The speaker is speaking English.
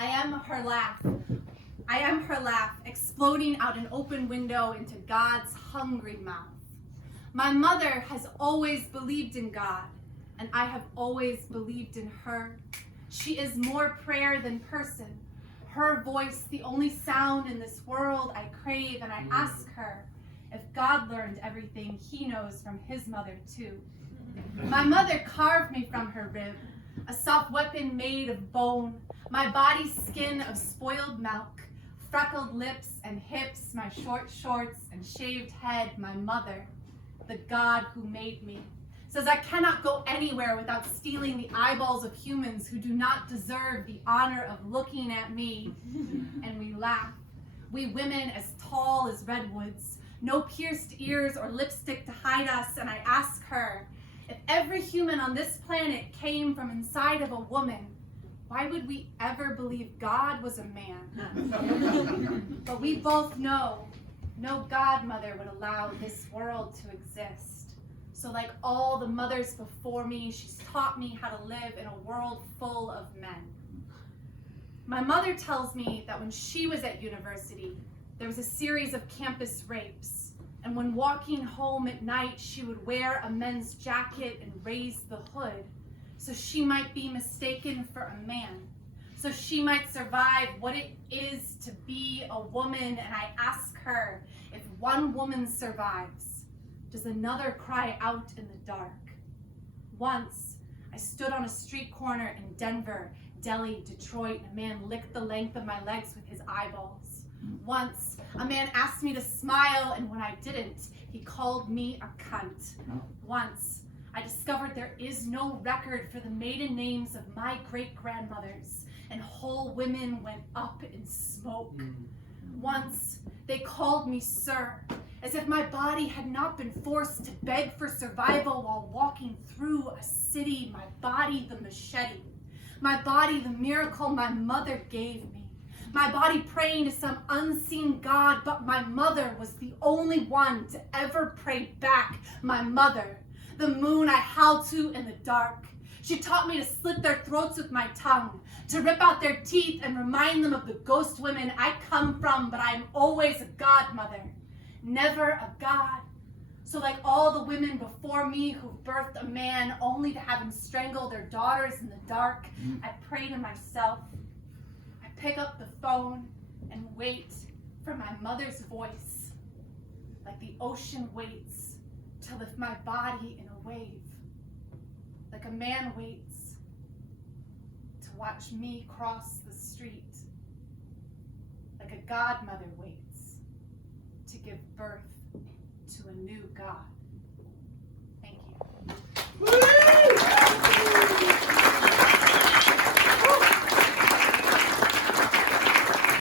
I am her laugh. I am her laugh, exploding out an open window into God's hungry mouth. My mother has always believed in God, and I have always believed in her. She is more prayer than person. Her voice, the only sound in this world I crave, and I ask her if God learned everything he knows from his mother too. My mother carved me from her rib, a soft weapon made of bone, my body's skin of spoiled milk, freckled lips and hips, my short shorts and shaved head. My mother, the God who made me, says I cannot go anywhere without stealing the eyeballs of humans who do not deserve the honor of looking at me. And we laugh, we women as tall as redwoods, no pierced ears or lipstick to hide us. And I ask her, if every human on this planet came from inside of a woman, why would we ever believe God was a man? But we both know no godmother would allow this world to exist. So like all the mothers before me, she's taught me how to live in a world full of men. My mother tells me that when she was at university, there was a series of campus rapes. And when walking home at night, she would wear a men's jacket and raise the hood, so she might be mistaken for a man, so she might survive what it is to be a woman. And I ask her, if one woman survives, does another cry out in the dark? Once, I stood on a street corner in Denver, Delhi, Detroit, and a man licked the length of my legs with his eyeballs. Once, a man asked me to smile, and when I didn't, he called me a cunt. Once, I discovered there is no record for the maiden names of my great-grandmothers, and whole women went up in smoke. Once, they called me sir, as if my body had not been forced to beg for survival while walking through a city. My body, the machete. My body, the miracle my mother gave me. My body praying to some unseen God, but my mother was the only one to ever pray back. My mother, the moon I howled to in the dark. She taught me to slit their throats with my tongue, to rip out their teeth and remind them of the ghost women I come from, but I am always a godmother, never a god. So like all the women before me who birthed a man only to have him strangle their daughters in the dark, I pray to myself. I pick up the phone and wait for my mother's voice, like the ocean waits to lift my body in a wave, like a man waits to watch me cross the street, like a godmother waits to give birth to a new God.